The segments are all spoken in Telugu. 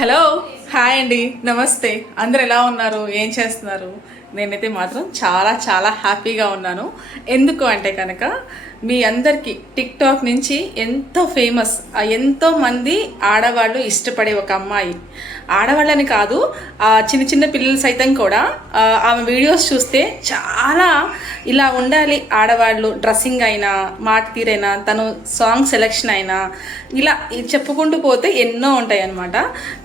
హలో, హాయ్ అండి, నమస్తే. అందరు ఎలా ఉన్నారు, ఏం చేస్తున్నారు? నేనైతే మాత్రం చాలా చాలా హ్యాపీగా ఉన్నాను. ఎందుకు అంటే కనుక మీ అందరికీ టిక్టాక్ నుంచి ఎంతో ఫేమస్, ఎంతో మంది ఆడవాళ్ళు ఇష్టపడే ఒక అమ్మాయి, ఆడవాళ్ళని కాదు చిన్న చిన్న పిల్లలు సైతం కూడా ఆమె వీడియోస్ చూస్తే చాలా ఇలా ఉండాలి ఆడవాళ్ళు, డ్రెస్సింగ్ అయినా, మాట తీరైనా, తను సాంగ్ సెలెక్షన్ అయినా, ఇలా చెప్పుకుంటూ పోతే ఎన్నో ఉంటాయి అన్నమాట.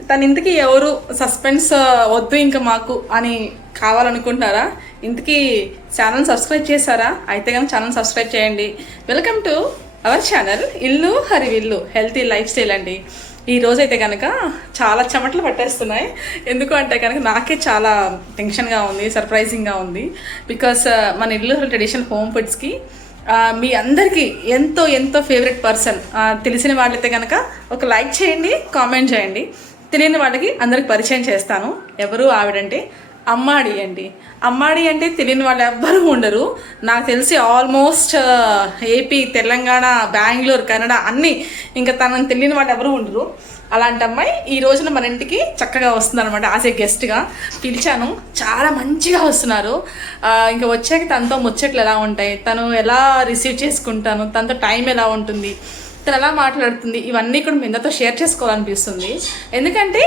తను ఇంతకీ ఎవరు, సస్పెన్స్ వద్దు ఇంకా మాకు అని కావాలనుకుంటున్నారా? ఇంతకీ ఛానల్ సబ్స్క్రైబ్ చేశారా? అయితే కనుక ఛానల్ సబ్స్క్రైబ్ చేయండి. వెల్కమ్ టు అవర్ ఛానల్ ఇల్లు హరివిల్లు హెల్తీ లైఫ్ స్టైల్ అండి. ఈ రోజైతే కనుక చాలా చెమటలు పట్టేస్తున్నాయి. ఎందుకు అంటే కనుక నాకే చాలా టెన్షన్గా ఉంది, సర్ప్రైజింగ్గా ఉంది. బికాస్ మన ఇల్లు ట్రెడిషనల్ హోమ్ ఫుడ్స్కి మీ అందరికీ ఎంతో ఎంతో ఫేవరెట్ పర్సన్, తెలిసిన వాళ్ళైతే కనుక ఒక లైక్ చేయండి, కామెంట్ చేయండి. తెలియని వాళ్ళకి అందరికి పరిచయం చేస్తాను. ఎవరు ఆవిడంటే అమ్మాడి అండి. అమ్మాడి అంటే తెలియని వాళ్ళు ఎవ్వరూ ఉండరు. నాకు తెలిసి ఆల్మోస్ట్ ఏపీ, తెలంగాణ, బెంగళూరు, కన్నడ అన్నీ, ఇంకా తనని తెలియని వాళ్ళు ఎవరు ఉండరు. అలాంటి అమ్మాయి ఈ రోజున మన ఇంటికి చక్కగా వస్తుంది అనమాట. యాజ్ ఏ గెస్ట్గా పిలిచాను. చాలా మంచిగా వస్తున్నారు. ఇంకా వచ్చాక తనతో ముచ్చట్లు ఎలా ఉంటాయి, తను ఎలా రిసీవ్ చేసుకుంటాను, తనతో టైం ఎలా ఉంటుంది, తను ఎలా మాట్లాడుతుంది, ఇవన్నీ కూడా మీ అందరితో షేర్ చేసుకోవాలనిపిస్తుంది. ఎందుకంటే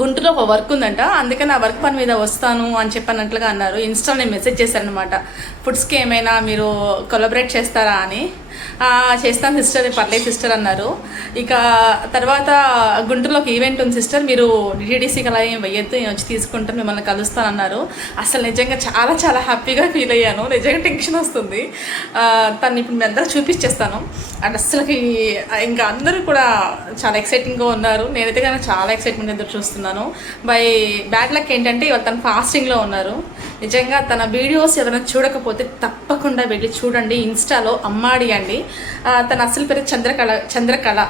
గుంటూరులో ఒక వర్క్ ఉందంట, అందుకని ఆ వర్క్ పని మీద వస్తాను అని చెప్పినట్లుగా అన్నారు. ఇన్స్టాలో నేను మెసేజ్ చేశాను అనమాట, ఫుడ్స్కి ఏమైనా మీరు కొలాబరేట్ చేస్తారా అని. చేస్తాను సిస్టర్, పర్లేదు సిస్టర్ అన్నారు. ఇక తర్వాత గుంటూరులో ఒక ఈవెంట్ ఉంది సిస్టర్, మీరు డిటీడీసీకి అలా ఏం వెయ్యొద్దు, నేను వచ్చి తీసుకుంటాను, మిమ్మల్ని కలుస్తాను అన్నారు. అసలు నిజంగా చాలా చాలా హ్యాపీగా ఫీల్ అయ్యాను. నిజంగా టెన్షన్ వస్తుంది. తను ఇప్పుడు మీ అందరూ చూపించేస్తాను. అండ్ అసలుకి ఇంకా అందరూ కూడా చాలా ఎక్సైటింగ్గా ఉన్నారు. నేనైతే కనుక చాలా ఎక్సైట్మెంట్ ఎదురు చూస్తున్నాను. బై బ్యాడ్ లక్ ఏంటంటే ఇవాళ తను ఫాస్టింగ్లో ఉన్నారు. నిజంగా తన వీడియోస్ ఎవరైనా చూడకపోతే తప్పకుండా వెళ్ళి చూడండి. ఇన్స్టాలో అమ్మాడి అండి. తన అసలు పేరు చంద్రకళ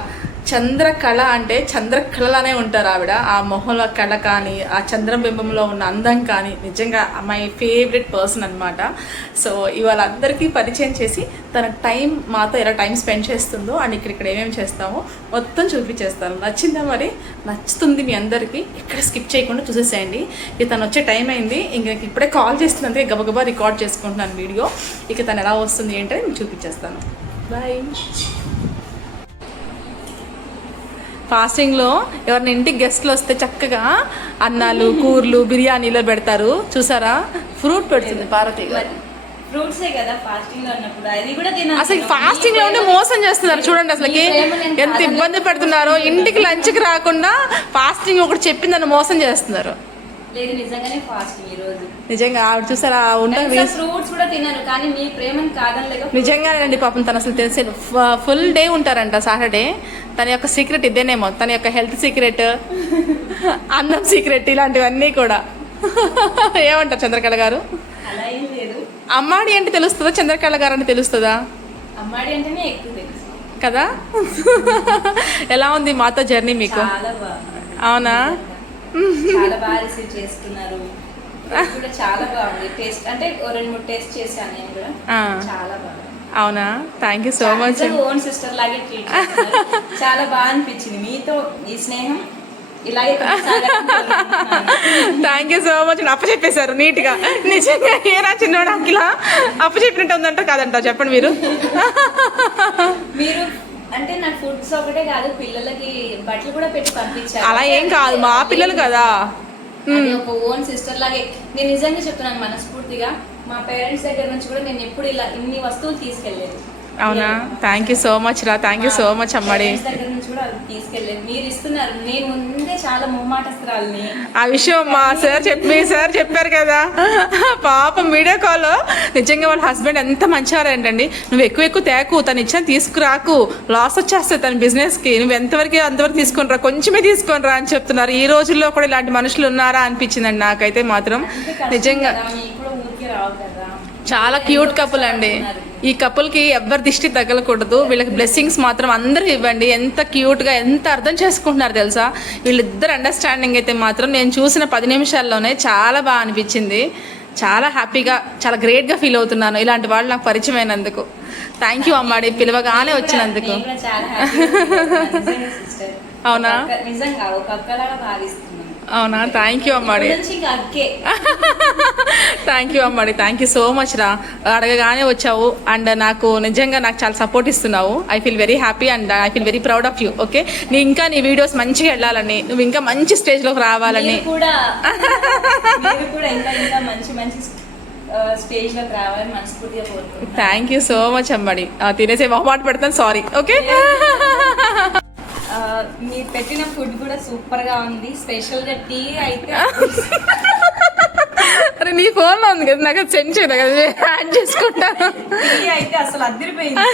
అంటే చంద్రకళలానే ఉంటారు ఆవిడ. ఆ మొహంలో కళ కానీ, ఆ చంద్రబింబంలో ఉన్న అందం కానీ నిజంగా మై ఫేవరెట్ పర్సన్ అనమాట. సో ఇవాళ అందరికీ పరిచయం చేసి తన టైం మాతో ఎలా టైం స్పెండ్ చేస్తుందో అండ్ ఇక్కడ ఏమేమి చేస్తామో మొత్తం చూపించేస్తాను. నచ్చిందా? మరి నచ్చుతుంది మీ అందరికీ. ఎక్కడ స్కిప్ చేయకుండా చూసేసేయండి. ఇక తను వచ్చే టైం అయింది. ఇంక ఇప్పుడే కాల్ చేస్తున్నందుకే గబగబా రికార్డ్ చేసుకుంటున్నాను వీడియో. ఇక తను ఎలా వస్తుంది ఏంటని మీకు చూపించేస్తాను. బాయ్. ఫాస్టింగ్లో ఎవరిని ఇంటికి గెస్ట్లు వస్తే చక్కగా అన్నాలు, కూరలు, బిర్యానీలో పెడతారు చూసారా. ఫ్రూట్ పెడుతుంది పార్వతి గారు. ఫ్రూట్సే కదా ఫాస్టింగ్ లో ఉన్నప్పుడు, అది కూడా అసలు ఫాస్టింగ్ లో ఉండి మోసం చేస్తున్నారు చూడండి. అసలుకి ఎంత ఇబ్బంది పెడుతున్నారో. ఇంటికి లంచ్కి రాకుండా ఫాస్టింగ్ ఒకటి చెప్పిందని మోసం చేస్తున్నారు. లేదు, నిజంగానే ఫాస్టింగ్ ఈ రోజు. నిజంగా ఆవిడ చూసారా ఉంటారు. ఫ్రూట్స్ కూడా తిన్నారు, కానీ మీ ప్రేమను కాదనలేక. నిజంగానండి పాపం తను అసలు తెలిసే ఫుల్ డే ఉంటారంట సాటర్డే. తన యొక్క సీక్రెట్ ఇదేనేమో, తన యొక్క హెల్త్ సీక్రెట్, అన్నం సీక్రెట్, ఇలాంటివన్నీ కూడా. ఏమంటారు చంద్రకళ గారు? అలా ఏం లేదు. అమ్మాడి అంటే తెలుస్తుందా, చంద్రకళ గారు అంటే తెలుస్తుందా? అమ్మాడి అంటేనే ఎక్కువ తెలుసు కదా. ఎలా ఉంది మాతో జర్నీ మీకు? చాలా బాగుంది. అవునా? చాలా బాగా రిసీవ్ చేసుకున్నారు. కూడా చాలా బాగుంది. టేస్ట్ అంటే 2-3 టేస్ట్ చేశాను నేను కూడా. చాలా బాగుంది. అవునా? Thank you so much. Own sister లాగే ట్రీట్ చేస్తున్నారు. చాలా బాగా అనిపించింది మీతో ఈ స్నేహం ఇలాగే. Thank you so much. అప్పచెప్పేశారు నీట్గా. నిజంగా ఏరా చిన్నోడు అఖిల అప్పచెప్పినట్టు ఉందంట కాదంట? చెప్పండి మీరు. మీరు అంటే నాకు ఫుడ్స్ ఒకటే కాదు, పిల్లలకి బట్టలు కూడా పెట్టి పంపించారు. అలా ఏం కాదు, మా పిల్లలు కదా. ఒక ఓన్ సిస్టర్ లాగే. నేను నిజంగా చెప్తున్నాను మనస్ఫూర్తిగా, మా పేరెంట్స్ దగ్గర నుంచి కూడా నేను ఎప్పుడు ఇలా ఇన్ని వస్తువులు తీసుకెళ్ళలేదు. అవునా? థ్యాంక్ యూ సో మచ్ రా. థ్యాంక్ యూ సో మచ్ అమ్మాడి. దగ్గర నుంచి కూడా అది తీసుకెళ్ళలేదు, మీరు ఇస్తున్నారు. నేను ముందే చాలా మొహమాటస్తురాలని. ఆ విషయం మా సార్ చెప్పారు కదా. పాపం వీడియో కాల్లో నిజంగా వాళ్ళ హస్బెండ్ ఎంత మంచివారు ఏంటండి. నువ్వు ఎక్కువ తేకు, తను ఇచ్చిన తీసుకురాకు, లాస్ వచ్చేస్తుంది తన బిజినెస్కి, నువ్వు అంతవరకు తీసుకొని రా, కొంచెమే తీసుకొని రా అని చెప్తున్నారు. ఈ రోజుల్లో కూడా ఇలాంటి మనుషులు ఉన్నారా అనిపించిందండి నాకైతే మాత్రం. నిజంగా చాలా క్యూట్ కపుల్ అండి. ఈ కపుల్కి ఎవ్వరి దిష్టి తగలకూడదు. వీళ్ళకి బ్లెస్సింగ్స్ మాత్రం అందరూ ఇవ్వండి. ఎంత క్యూట్గా, ఎంత అర్థం చేసుకుంటున్నారు తెలుసా. వీళ్ళిద్దరు అండర్స్టాండింగ్ అయితే మాత్రం నేను చూసిన 10 నిమిషాల్లోనే చాలా బాగా అనిపించింది. చాలా హ్యాపీగా, చాలా గ్రేట్గా ఫీల్ అవుతున్నాను ఇలాంటి వాళ్ళు నాకు పరిచయం అయినందుకు. థ్యాంక్ యూ అమ్మాడి, పిలవగానే వచ్చినందుకు. అవునా? నిజంగా ఒక అక్కలాగా భావిస్తున్నాను. అవునా? థ్యాంక్ యూ అమ్మాడి. ఇప్పటి నుంచి ఇంకా అక్కే. థ్యాంక్ యూ అమ్మాడి, థ్యాంక్ యూ సో మచ్ రా. అడగగానే వచ్చావు అండ్ నాకు నిజంగా నాకు చాలా సపోర్ట్ ఇస్తున్నావు. I feel very happy and I feel very proud of you. Okay, ఇంకా నీ వీడియోస్ మంచిగా వెళ్ళాలని, నువ్వు ఇంకా మంచి స్టేజ్లోకి రావాలని. మీరు కూడా ఇంకా ఇంకా మంచి మంచి స్టేజ్ లోకి రావాలని మనస్ఫూర్తిగా కోరుకుంటున్నాను. థ్యాంక్ యూ సో మచ్ అమ్మాడి. తినేసే మొహమాట పెడతాను, సారీ. ఓకే, మీరు పెట్టిన ఫుడ్ కూడా సూపర్ గా ఉంది. స్పెషల్ గా టీ అయితే అరే నీ ఫోన్లో ఉంది కదా, నాకు సెండ్ చేయదు కదా, యాడ్ చేసుకుంటాను. టీ అయితే అసలు అదిరిపోయింది.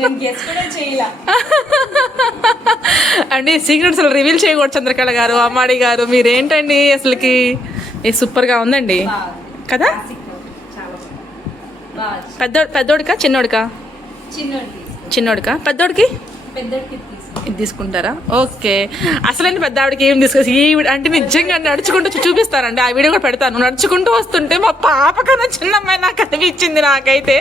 నేను గెస్ట్ కూడా చేయలా అండి. సీక్రెట్స్ అసలు రివీల్ చేయకూడదు చంద్రకళ గారు, అమ్మాడి గారు. మీరేంటండి అసలుకి, సూపర్గా ఉందండి కదా. పెద్దోడికా చిన్నోడికా? చిన్నోడికా? పెద్దోడికి ఇది తీసుకుంటారా? ఓకే. అసలైన పెద్ద ఆవిడకి ఏం తీసుకొచ్చి ఈవిడ అంటే నిజంగా నడుచుకుంటూ చూపిస్తానండి, ఆ వీడియో కూడా పెడతాను. నడుచుకుంటూ వస్తుంటే మా పాప కన్నా చిన్న అమ్మాయి నాకు అనిపించింది. నాకైతే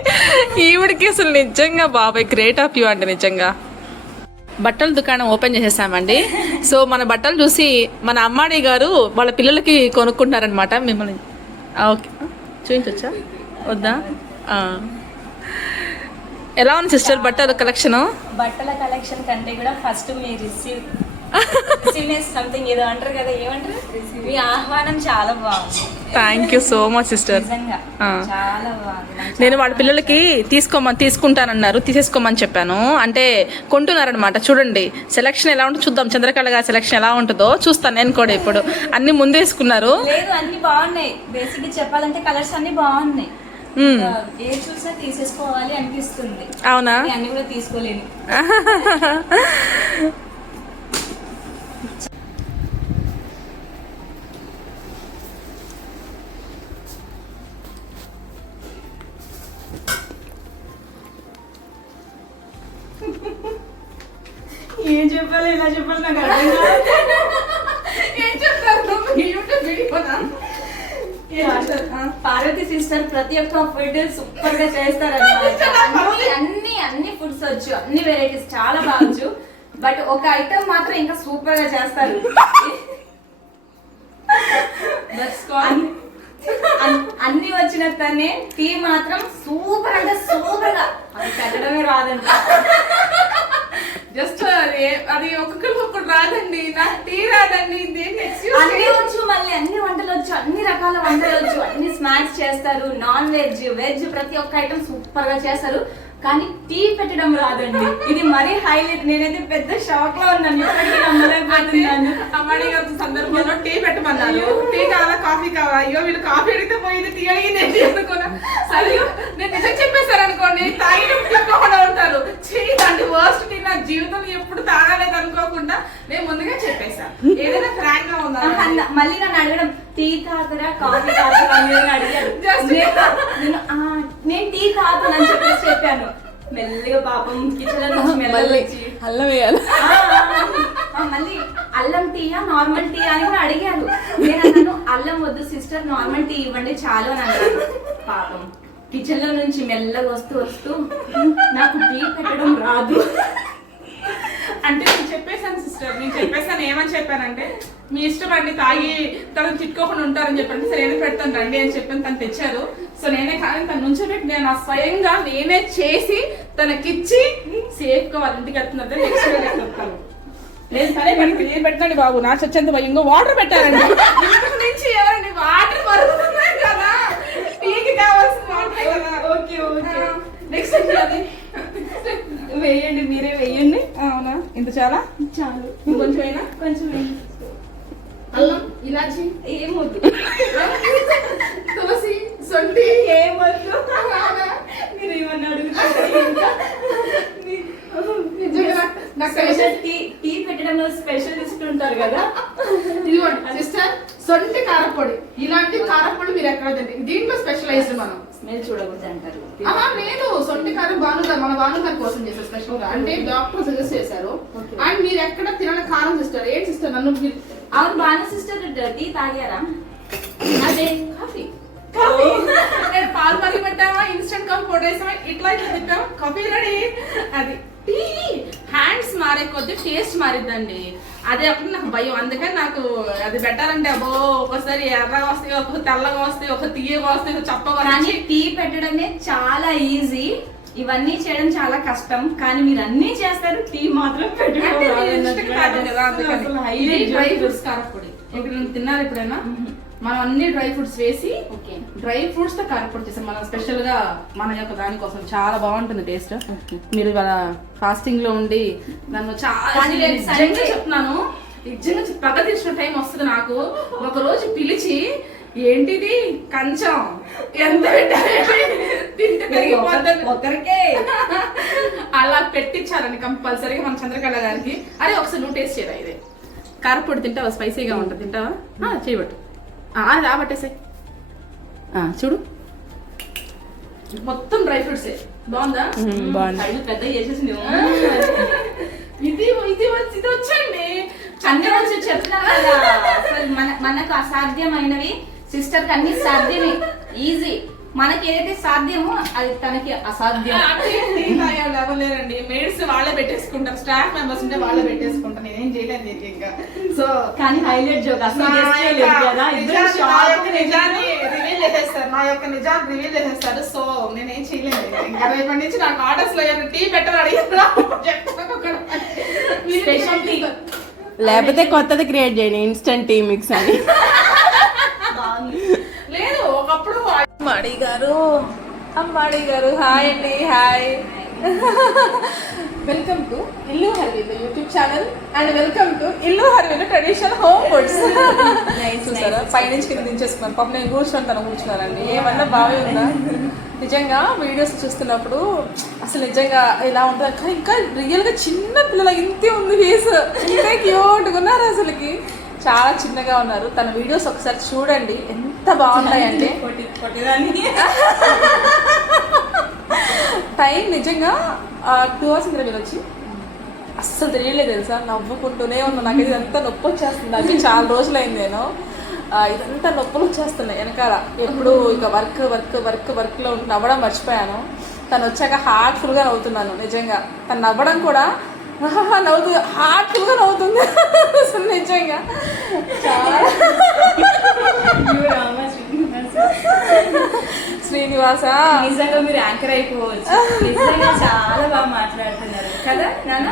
ఈవిడికి అసలు నిజంగా బాబాయ్ గ్రేట్ ఆఫ్ యూ అండి నిజంగా. బట్టల దుకాణం ఓపెన్ చేసేసామండి. సో మన బట్టలు చూసి మన అమ్మాడి గారు వాళ్ళ పిల్లలకి కొనుక్కుంటారనమాట. మిమ్మల్ని ఓకే చూపించవచ్చా వద్దా? ఎలా ఉంది సిస్టర్ బట్టల కలెక్షన్? బట్టల కలెక్షన్ కంటే కూడా ఫస్ట్ మీ రిసీవ్ సంథింగ్ ఏదో అంటారు కదా, ఏమంటారు, మీ ఆహ్వానం చాలా బాగుంది. Thank you so much sister. చాలా బాగుంది. నేను వాళ్ళ పిల్లలకి తీసుకుంటానన్నారు, తీసేసుకోమని చెప్పాను. అంటే కొంటున్నారనమాట. చూడండి సెలక్షన్ ఎలా ఉంటుందో చూద్దాం. చంద్రకళ గారి సెలక్షన్ ఎలా ఉంటుందో చూస్తాను నేను కూడా. ఇప్పుడు అన్ని ముందేసుకున్నారు. లేదు అన్ని బాగున్నాయి. బేసిక్ చెప్పాలంటే కలర్స్ అన్ని బాగున్నాయి. ఏ చూసినా తీసేసుకోవాలి అనిపిస్తుంది. అవునా? అన్ని కూడా తీసుకోలేను. ఏం చెప్పాలి, ఇలా చెప్పాలి నాకు అర్థం కాదు. ఏం చెప్తారు? పార్వతి సిస్టర్ ప్రతి ఒక్క ఫుడ్ సూపర్ గా చేస్తారు. అన్ని ఫుడ్స్ వచ్చు, అన్ని వెరైటీస్ చాలా బాగుంచు. బట్ ఒక ఐటమ్ మాత్రం ఇంకా సూపర్ గా చేస్తారు. అన్ని వచ్చిన తనే టీ మాత్రం సూపర్ అంటే సూపర్ గా అది పెట్టడమే రాదండి. జస్ట్ అది ఒక్కొక్కరికి రాదండి. నాకు టీ రాదండి. అన్ని వచ్చు, మళ్ళీ అన్ని వంటలు వచ్చు, అన్ని రకాల వంటలు వచ్చు, అన్ని స్నాక్స్ చేస్తారు. నాన్ వెజ్ వెజ్ ప్రతి ఒక్క ఐటమ్ సూపర్ గా చేస్తారు. కానీ టీ పెట్టడం రాదండి. ఇది మరీ హైలైట్. నేనైతే పెద్ద షాక్ లో ఉన్నాను. ఇప్పటికీ నమ్మలేకపోతున్నాను. అమ్మాడి గారి సందర్భంలో టీ పెట్టమన్నారు. టీ కావాలా కాఫీ కావాలా? అయ్యో వీళ్ళు కాఫీ అడిగితే పోయింది, టీ అడిగింది అనుకున్నా. అయ్యో నేను నిజం చెప్పేశారు అనుకోండి, తాగిన ఉంటారు. చేయదండి వర్స్ట్ టీ నా జీవితం ఎప్పుడు తాగలేదు అనుకోకుండా నేను ముందుగా చెప్పేశాను. ఏదైనా ఫ్రాంక్ గా ఉందా? మళ్ళీ నన్ను అడగడం టీ తాగురా కాఫీ తాగురా అని అడిగారు. నేను టీ తాగుతానని చెప్పాను. మెల్లిగా పాపం కిచెన్ నుంచి మెల్లగా అల్లం వేయాలి. మళ్ళీ అల్లం టీయా నార్మల్ టీ అని కూడా అడిగారు. నేను అన్నాను అల్లం వద్దు సిస్టర్, నార్మల్ టీ ఇవ్వండి చాలు అని అన్నాను. పాపం కిచెన్ లో నుంచి మెల్లగా వస్తూ వస్తూ నాకు టీ పెట్టడం రాదు అంటే నేను చెప్పేశాను సిస్టర్, నేను చెప్పేసాను. ఏమని చెప్పానంటే మీ ఇష్టం అండి, తాగి తనను తిట్టుకోకుండా ఉంటారని చెప్పండి. సరే నేను పెడతాను రండి అని చెప్పాను. తను తెచ్చారు. సో నేనే కానీ తను నుంచోబెట్టి నేను ఆ స్వయంగా నేనే చేసి తనకిచ్చి సేఫ్ గా వాళ్ళ ఇంటికి వెళ్తున్నట్టు నెక్స్ట్ చెప్తాను. నేను సరే నేను పెట్టండి బాబు, నాకు వచ్చేంత ఇంకో వాటర్ పెట్టారండి. ఇంటి నుంచి ఎవరండి వాటర్ పడుతున్నాయి కదా, టీకి కావాల్సిన వాటర్ కదా. ఓకే ఓకే నెక్స్ట్ అది వేయండి, మీరే వేయండి. అవునా? ఇంత చాలా చాలు. ఇంకొంచెం అయినా కొంచెం వేయండి. అల్లం ఇలాచి ఏమొద్దు. తులసి సొంటి ఏమొద్దు. మీరు ఏమన్నా అడుగుతారు? స్పెషల్ టీ పెట్టడంలో స్పెషలిస్ట్ ఉంటారు కదా. ఇదిగోండి సిస్టర్, సొంటి కారపొడి. ఇలాంటి కారపొడి మీరు ఎక్కడ తింటే దీంట్లో స్పెషలైజ్డ్. మనం స్మెల్ చూడకూడదు అంటారు. లేదు, సొంటి కారం భానుగారు మన భానుగారి కోసం చేశారు స్పెషల్ గా. అంటే డాక్టర్ సజెస్ట్ చేశారు. అండ్ మీరు ఎక్కడ తినని కారం సిస్టర్. ఏం సిస్టర్ నన్ను అవును భాను సిస్టర్ టీ తాగారా? అదే కాఫీ. నేను పాలు మరిగి పెట్టామా, ఇన్స్టెంట్ కాఫీ పొడి వేసామా, ఇట్లా ఇట్లా తిప్పామా, కాఫీ రెడీ. అది టీ హ్యాండ్స్ మారే కొద్దీ టేస్ట్ మారిద్దండి. అదే అప్పుడు నాకు భయం, అందుకని నాకు అది పెట్టాలంటే అబ్బో ఒకసారి ఎర్రగా వస్తాయి, ఒక తెల్లగా వస్తాయి, ఒక తీయగా వస్తాయి, ఒక చప్పగా కానీ వస్తాయి. టీ పెట్టడమే చాలా ఈజీ, ఇవన్నీ చేయడం చాలా కష్టం. కానీ మీరు అన్ని చేస్తారు, టీ మాత్రం అంటే పెట్టడం ఇష్టం కాదు కదా, అందుకని. ఇది డ్రై ఫ్రూట్స్ కారపొడి. ఇప్పుడు తిన్నారు ఎప్పుడైనా? మనం అన్ని డ్రై ఫ్రూట్స్ వేసి ఓకే డ్రై ఫ్రూట్స్ తో కారపొడి చేసాం మనం స్పెషల్ గా మన యొక్క దానికోసం. చాలా బాగుంటుంది టేస్ట్. మీరు ఇవాళ ఫాస్టింగ్ లో ఉండి నన్ను చాలా కానీ రేపు నిజంగా Sunday. చెప్తున్నాను, నిజంగా పగ తీసిన టైం వస్తుంది నాకు. ఒక రోజు పిలిచి ఏంటిది కంచం ఎంత తింటే తగ్గిపోతుంది ఒకరికే అలా పెట్టించాలని కంపల్సరీగా మన చంద్రకళ గారికి. అరే ఒకసారి నువ్వు టేస్ట్ చేయరా, ఇదే కారపొడి తింటావా? స్పైసీగా ఉంటుంది, తింటావా? చేయబట్టు రాబట్టేసాయి. చూడు మొత్తం డ్రై ఫ్రూట్స్ బాగుందా? కళ్ళు పెద్ద చేసేసింది. ఇది ఇది ఇది వచ్చండి. అన్ని రోజు చెప్తున్నారు కదా, అసలు మనకు అసాధ్యమైనవి సిస్టర్ కి అన్ని సాధ్యమే, ఈజీ. మనకి ఏదైతే సాధ్యమో అది తనకి అసాధ్యం. లేరండి, మేడ్స్ వాళ్ళే పెట్టేసుకుంటారు, స్టాఫ్ మెంబర్స్ ఉంటే వాళ్ళే పెట్టేసుకుంటారు. నేనేం చేయలేదు దీనికి ఇంకా. సో కానీ హైలైట్ జోక్ అసలు guess చేయలేదు కదా, ఇద్దరు నిజాన్ని రివీల్ చేసేస్తారు, నా యొక్క నిజాన్ని రివీల్ చేసేస్తారు. సో నేనేం చేయలేదు ఇంకా. రేపటి నుంచి నాకు ఆర్డర్స్ లో టీ పెట్టని స్పెషల్ టీ లేకపోతే కొత్తది క్రియేట్ చేయండి, ఇన్స్టంట్ టీ మిక్స్ అని. లేదు ఒకప్పుడు అమ్మాడి గారు హాయ్ అండి, హాయ్. వెల్కమ్ టు ఇల్లు హర్వీలు YouTube channel and welcome to ఇల్లు హర్వీలు ట్రెడిషనల్ హోమ్ ఫుడ్స్. చూసారా పైనుంచి కింద దించేసుకున్నాను. పాపం నేను కూర్చున్నానండి. ఏమన్నా బాగుందా? నిజంగా వీడియోస్ చూస్తున్నప్పుడు అసలు నిజంగా ఇలా ఉంటుంది, కానీ ఇంకా రియల్గా చిన్న పిల్లల ఇంతే ఉంది ఫేస్, ఇంకా క్యూట్గా ఉన్నారు. అసలుకి చాలా చిన్నగా ఉన్నారు. తన వీడియోస్ ఒకసారి చూడండి, ఎంత బాగున్నాయంటే. టైం నిజంగా 2 hours ఇంద్ర మీరు వచ్చి అస్సలు తెలియలేదు తెలుసా, నవ్వుకుంటూనే ఉన్నా. నాకు ఇది అంతా నొప్పి వచ్చేస్తుంది. నాకు చాలా రోజులైంది నేను ఇదంతా నొప్పులు వచ్చేస్తున్నాయి వెనకాల. ఎప్పుడు ఇక వర్క్లో ఉండి నవ్వడం మర్చిపోయాను. తను వచ్చాక హార్ట్ఫుల్గా నవ్వుతున్నాను. నిజంగా తను నవ్వడం కూడా నవ్వుతుంది, హార్ట్ఫుల్గా నవ్వుతుంది అసలు నిజంగా. శ్రీనివాస నిజంగా మీరు యాంకర్ అయిపోవచ్చు. నిజంగా చాలా బాగా మాట్లాడుతున్నారు కదా నాన్న.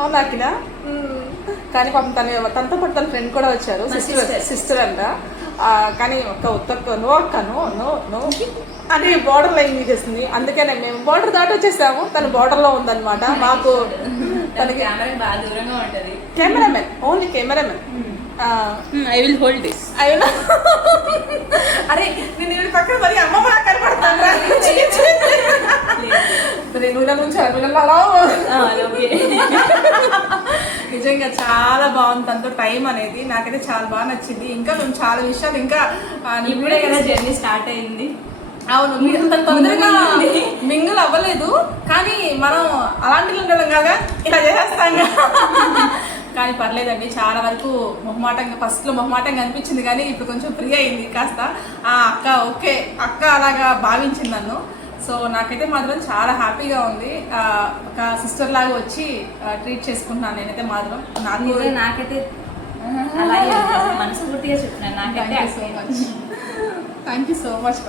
అవునాకినా. కానీ పాపం తనతో పాటు తన ఫ్రెండ్ కూడా వచ్చారు, సిస్టర్ అంట. కానీ నో అక్క నో అని బార్డర్ లైన్ చేస్తుంది. అందుకనే మేము బార్డర్ దాటి వచ్చేసాము. తను బార్డర్ లో ఉందన్నమాట. మాకు తనకి బాగా దూరంగా ఉంటది. Cameraman, only cameraman. I will hold this. అరే నేను పక్కన మరి అమ్మమ్మ నాకు కనపడతాను. నిజంగా చాలా బాగుంది తనతో టైం అనేది. నాకైతే చాలా బాగా నచ్చింది. ఇంకా మేము చాలా విషయాలు ఇంకా ఇప్పుడే కదా జర్నీ స్టార్ట్ అయింది. అవును, మీరు అంత తొందరగా మింగిల్ అవ్వలేదు, కానీ మనం అలాంటి ఉండడం కదా, ఇలా చేసేస్తాం. కానీ పర్లేదండి, చాలా వరకు ఫస్ట్లో మొహమాటంగా అనిపించింది, కానీ ఇప్పుడు కొంచెం ఫ్రీ అయింది కాస్త. అక్క ఓకే, అక్క అలాగా భావించింది నన్ను. సో నాకైతే మాత్రం చాలా హ్యాపీగా ఉంది. ఒక సిస్టర్ లాగా వచ్చి ట్రీట్ చేసుకుంటున్నాను నేనైతే మాత్రం. నాకైతే అలాగే మనస్ఫూర్తిగా చెప్తున్నాను. నాకైతే థ్యాంక్ యూ సో మచ్.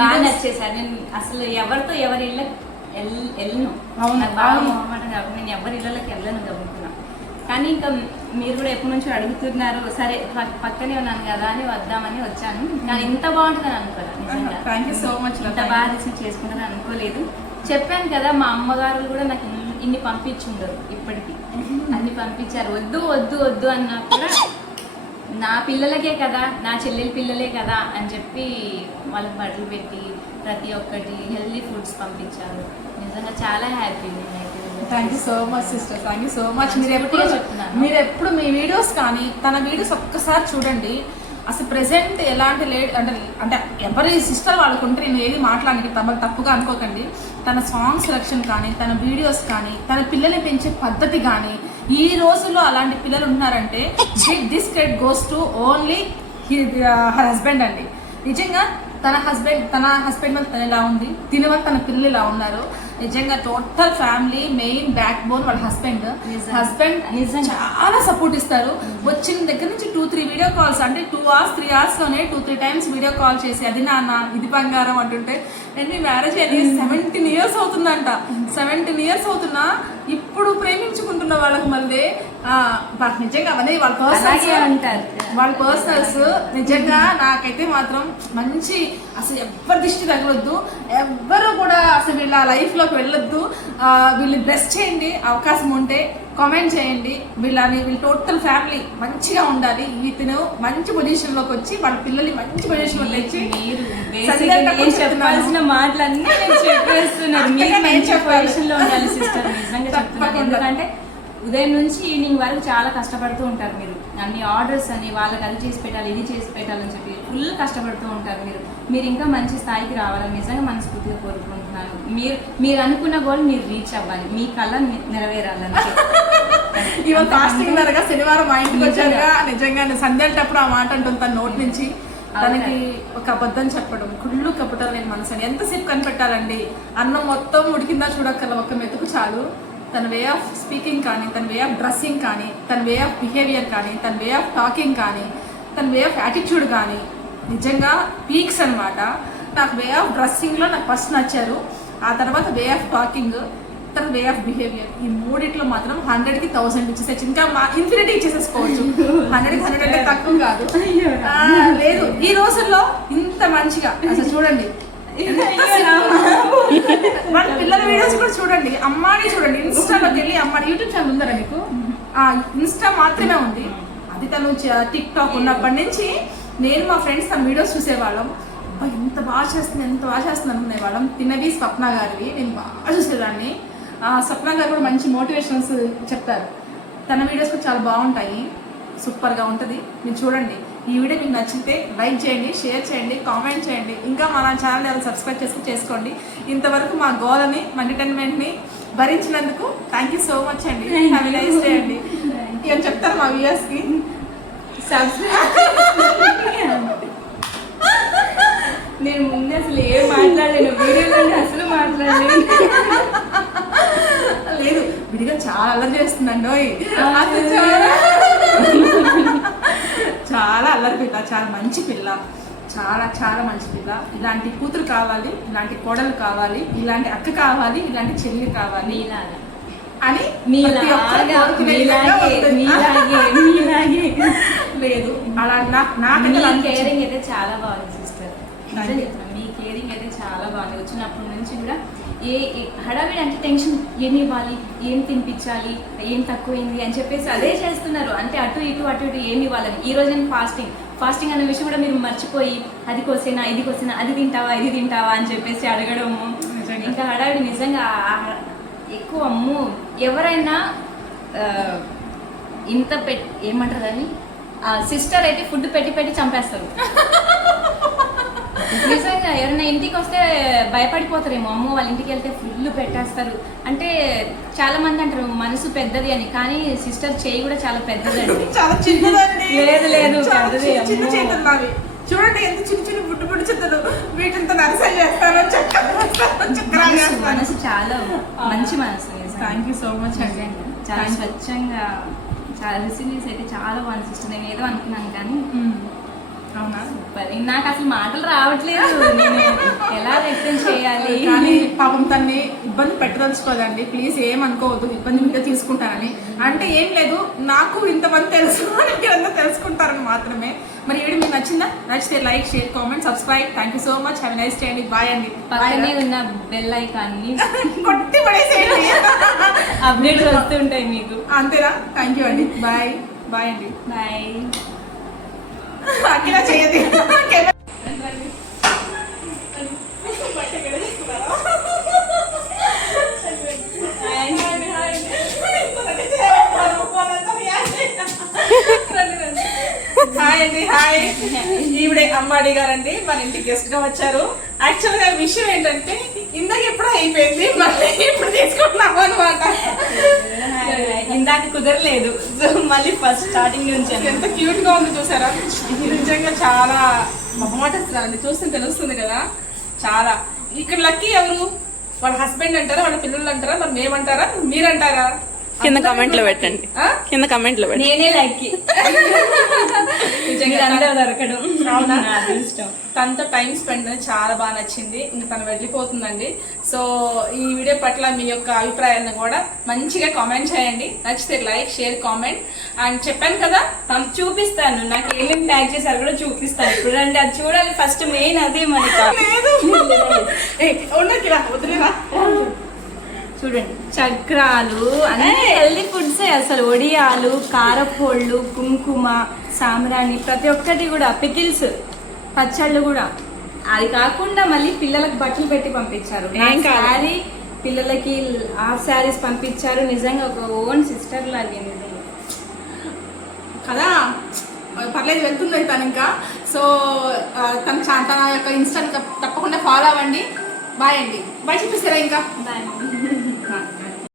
బాగా నచ్చేసారు. నేను అసలు ఎవరితో ఎవరి ఇళ్ళకి వెళ్ళను. నాకు బాగా మొహమాటం కాబట్టి నేను ఎవరి ఇళ్ళకి వెళ్ళను గమ్ముకున్నా. కానీ ఇంకా మీరు కూడా ఎప్పటి నుంచో అడుగుతున్నారు, సరే పక్కనే ఉన్నాను కదా అని వద్దామని వచ్చాను. కానీ ఇంత బాగుంటుందని అనుకోలేదు. నిజంగా థ్యాంక్ యూ సో మచ్. ఇంత బాగా రిసీవ్ చేసుకుంటారని అనుకోలేదు. చెప్పాను కదా, మా అమ్మగారు కూడా నాకు ఇన్ని పంపించుండరు. ఇప్పటికీ అన్ని పంపించారు. వద్దు అన్నా కూడా నా పిల్లలకే కదా, నా చెల్లెల పిల్లలే కదా అని చెప్పి వాళ్ళకి బట్టలు పెట్టి ప్రతి ఒక్కటి హెల్దీ ఫుడ్స్ పంపించారు. నిజంగా చాలా happy. Thank you so much sister, thank you so much. మీరు ఎప్పుడు మీ వీడియోస్ కానీ తన వీడియోస్ ఒక్కసారి చూడండి. అసలు ప్రెసెంట్ ఎలాంటి అంటే ఎవరి సిస్టర్ వాళ్ళకుంటే నేను ఏది మాట్లాడానికి తప్పుగా అనుకోకండి. తన సాంగ్ సెలెక్షన్ కానీ, తన వీడియోస్ కానీ, తన పిల్లల్ని పెంచే పద్ధతి కానీ, ఈ రోజుల్లో అలాంటి పిల్లలు ఉన్నారంటే this credit goes to only her husband అండి. నిజంగా తన హస్బెండ్ వల్ల తను ఎలా ఉంది, దీని వల్ల తన పిల్లలు ఎలా ఉన్నారు. నిజంగా total family main back bone వాళ్ళ హస్బెండ్ చాలా సపోర్ట్ ఇస్తారు. వచ్చిన దగ్గర నుంచి 2-3 వీడియో కాల్స్, అంటే 2 hours 3 hours లోనే 2-3 times వీడియో కాల్ చేసి అది నాన్న ఇది బంగారం అంటుంటే, నేను మీ మ్యారేజ్ అయ్యి 17 years అవుతుందంట. 17 years అవుతున్నా ఇప్పుడు ప్రేమించుకుంటున్న వాళ్ళకి మళ్ళీ నిజంగా అవన్నీ వాళ్ళ పర్సనల్స్ నిజంగా నాకైతే మాత్రం మంచి, అసలు ఎవరి దృష్టి తగలొద్దు, ఎవ్వరు కూడా అసలు వీళ్ళ లైఫ్ లోకి వెళ్ళొద్దు. వీళ్ళు బ్లెస్ చేయండి, అవకాశం ఉంటే కామెంట్ చేయండి. వీళ్ళ టోటల్ ఫ్యామిలీ మంచిగా ఉండాలి. ఇతను మంచి పొజిషన్ లోకి వచ్చి వాళ్ళ పిల్లల్ని మంచి పొజిషన్ లో తెచ్చి చెప్పాల్సిన మాటలన్నీ చెప్పేస్తున్నారు. మీరు మంచి పొజిషన్ లో ఉండాలి సిస్టర్, నిజంగా చెప్తున్నాను. ఎందుకంటే ఉదయం నుంచి ఈవినింగ్ వరకు చాలా కష్టపడుతూ ఉంటారు మీరు. అన్ని ఆర్డర్స్ అని వాళ్ళకి అది చేసి పెట్టాలి ఇది చేసి పెట్టాలని చెప్పి ఫుల్ కష్టపడుతూ ఉంటారు మీరు ఇంకా మంచి స్థాయికి రావాలని నిజంగా మనస్ఫూర్తిగా కోరుకుంటున్నాను. మీరు అనుకున్న గోల్ మీరు రీచ్ అవ్వాలి, మీ కళ నెరవేరాలని. ఇవాళ కాస్టింగ్ ధరగా శనివారం మా ఇంటికి వచ్చాక నిజంగా సంధ్యాటప్పుడు ఆ మాట అంటుంది తన నోటి నుంచి. తనకి ఒక అబద్ధం చెప్పడం, కుళ్ళు కపటాలు నేను మనసుని ఎంతసేపు కనిపెట్టాలండి. అన్నం మొత్తం ఉడికిందా చూడక్కల ఒక్క మెతుకు చాలు. తన వే ఆఫ్ స్పీకింగ్ కానీ, తన వే ఆఫ్ డ్రెస్సింగ్ కానీ, తన వే ఆఫ్ బిహేవియర్ కానీ, తన వే ఆఫ్ టాకింగ్ కానీ, తన వే ఆఫ్ యాటిట్యూడ్ కానీ నిజంగా పీక్స్ అనమాట. నాకు వే ఆఫ్ డ్రెస్సింగ్లో నాకు ఫస్ట్ నచ్చారు. ఆ తర్వాత వే ఆఫ్ టాకింగ్, తన వే ఆఫ్ బిహేవియర్, ఈ మూడిట్లో మాత్రం 100కి 1000 ఇచ్చేసేచ్చు. ఇంకా ఇన్ఫినిటీ ఇచ్చేసేసుకోవచ్చు. 100కి 100 అంటే తక్కువ కాదు. లేదు ఈ రోజుల్లో ఇంత మంచిగా అసలు చూడండి. మన పిల్లల వీడియోస్ కూడా చూడండి, అమ్మాని చూడండి. ఇన్స్టాలోకి వెళ్ళి అమ్మాయి యూట్యూబ్ ఛానల్ ఉందా మీకు? ఇన్స్టా మాత్రమే ఉంది. అది తను టిక్ టాక్ ఉన్నప్పటి నుంచి నేను మా ఫ్రెండ్స్ తన వీడియోస్ చూసేవాళ్ళం. ఎంత బాగా చేస్తుంది అనుకునేవాళ్ళం. తిన్నవి స్వప్న గారివి నేను బాగా చూసేదాన్ని. స్వప్న గారు కూడా మంచి మోటివేషన్స్ చెప్తారు. తన వీడియోస్ కూడా చాలా బాగుంటాయి, సూపర్గా ఉంటుంది. మీరు చూడండి. ఈ వీడియో మీకు నచ్చితే లైక్ చేయండి, షేర్ చేయండి, కామెంట్ చేయండి. ఇంకా మన ఛానల్ ఎవరు సబ్స్క్రైబ్ చేసుకోండి. ఇంతవరకు మా గోల్ని, మా ఎంటర్టైన్మెంట్ని భరించినందుకు థ్యాంక్ యూ సో మచ్ అండి. హ్యావ్ ఎ నైస్ డే అండి. ఏం చెప్తారు మా వ్యూయర్స్కి? నేను ముందు అసలు ఏం మాట్లాడలేను, వీడియోలో అసలు మాట్లాడలేను. లేదు విడిగా చాలా అల్లరి చేస్తుందండి. చాలా అల్లరి పిల్ల, చాలా మంచి పిల్ల, చాలా చాలా మంచి పిల్ల. ఇలాంటి కూతురు కావాలి, ఇలాంటి కోడలు కావాలి, ఇలాంటి అక్క కావాలి, ఇలాంటి చెల్లి కావాలి అని లేదు. అలా నాకు కేరింగ్ అయితే చాలా బాగుంది సిస్టర్. మీ కేరింగ్ అయితే చాలా బాగుంది. వచ్చినప్పటి నుంచి కూడా ఏ హడావిడి అంటే టెన్షన్, ఏమి ఇవ్వాలి, ఏం తినిపించాలి, ఏం తక్కువైంది అని చెప్పేసి అదే చేస్తున్నారు. అంటే అటు ఇటు ఏమి ఇవ్వాలని. ఈ రోజు ఫాస్టింగ్ అనే విషయం కూడా మీరు మర్చిపోయి అది కోసేనా ఇది కోసేనా, అది తింటావా ఇది తింటావా అని చెప్పేసి అడగడము. ఇంకా హడావిడి నిజంగా ఎక్కువ. అమ్ము ఎవరైనా ఇంత ఏమంటారు అని సిస్టర్ అయితే ఫుడ్ పెట్టి చంపేస్తారు. నిజంగా ఎవరైనా ఇంటికి వస్తే భయపడిపోతారేమో, అమ్మో వాళ్ళ ఇంటికి వెళ్తే ఫుల్ పెట్టేస్తారు. అంటే చాలా మంది అంటారు మనసు పెద్దది అని, కానీ సిస్టర్ చేయి కూడా చాలా పెద్దదండి. చాలా చిన్నదండి. లేదు చూడండి ఎంత చిన్న బుడ్డు చిత్తలు వీటితో నరసలు చేస్తారు. మనసు చాలా మంచి మనసు. థ్యాంక్ యూ సో మచ్ అండి. చాలా స్వచ్ఛంగా, చాలా రెసిపీస్ అయితే చాలా బాగుంది సిస్టర్. నేను ఏదో అనుకున్నాను కానీ అవునా, సూపర్. నాకు అసలు మాటలు రావట్లేదు, నేను ఎలా వ్యక్తం చేయాలి. కానీ పాపం తన్ని ఇబ్బంది పెట్టదలుచుకోదండి. ప్లీజ్ ఏమనుకోవద్దు, ఇబ్బంది మీద తీసుకుంటారని. అంటే ఏం లేదు, నాకు ఇంతమంది తెలుసు అని మీరందరూ తెలుసుకుంటారని మాత్రమే. మరి ఈ వీడియో మీకు నచ్చితే like, share, comment, subscribe. Thank you so much. Have a nice day అండి. బాయ్ అండి. పక్కనే ఉన్న బెల్ ఐకాన్ని కొట్టి పడేసేయండి, అప్డేట్స్ వస్తుంటాయి మీకు. అంతేనా? థ్యాంక్ యూ అండి. బాయ్ బాయ్ అండి. బాయ్. అఖిల చేయదు. హాయ్ అండి. హాయ్. ఈవిడే అమ్మాడి గారండి, మన ఇంటికి గెస్ట్ గా వచ్చారు. యాక్చువల్ గా విషయం ఏంటంటే ఇందాక ఎప్పుడో అయిపోయింది, మళ్ళీ ఇప్పుడు తీసుకుంటున్నాము అనమాట. ఇందాక కుదరలేదు, సో మళ్ళీ ఫస్ట్ స్టార్టింగ్ నుంచి. ఎంత క్యూట్ గా ఉంది చూసారా? నిజంగా చాలా మొహమాట వస్తుంది చూస్తే తెలుస్తుంది కదా చాలా. ఇక్కడ లక్కీ ఎవరు? వాళ్ళ హస్బెండ్ అంటారా, వాళ్ళ పిల్లలు అంటారా, మరి మేమంటారా, మీరంటారా? కింద కమెంట్ లో పెట్టండి, ఆ? కింద కమెంట్ లో పెట్టండి. నేనే లక్కీ అందరూ దొరకడం. అవునా? నా అదృష్టం. తనతో టైం స్పెండ్ చాలా బాగా నచ్చింది. ఇంక తను వెళ్ళిపోతుందండి. సో ఈ వీడియో పట్ల మీ యొక్క అభిప్రాయాలను కూడా మంచిగా కామెంట్ చేయండి. నచ్చితే లైక్, షేర్, కామెంట్. అండ్ చెప్పాను కదా తను చూపిస్తాను, నాకు ఏమేమి ప్యాక్ చేశారు కూడా చూపిస్తాను. ఇప్పుడు అంటే అది చూడాలి ఫస్ట్, మెయిన్ అదే మనకి. వదిలేరా చూడండి, చక్రాలు అన్ని హెల్దీ ఫుడ్సే అసలు. ఒడియాలు, కారపోళ్ళు, కుంకుమ, సాంబ్రాణి, ప్రతి ఒక్కటి కూడా. పికిల్స్, పచ్చళ్ళు కూడా. అది కాకుండా మళ్ళీ పిల్లలకు బట్టలు పెట్టి పంపించారు. ఏం కాదు. శారీ పిల్లలకి హాఫ్ శారీస్ పంపించారు. నిజంగా ఒక ఓన్ సిస్టర్ లాగే నిజంగా. కదా. పర్లేదు, వెళ్తుంది తను ఇంకా. సో తన యొక్క ఇన్స్టాని తప్పకుండా ఫాలో అవ్వండి. బాయ్ అండి. బాయ్ చెప్పేస్తారా ఇంకా? బాయ్.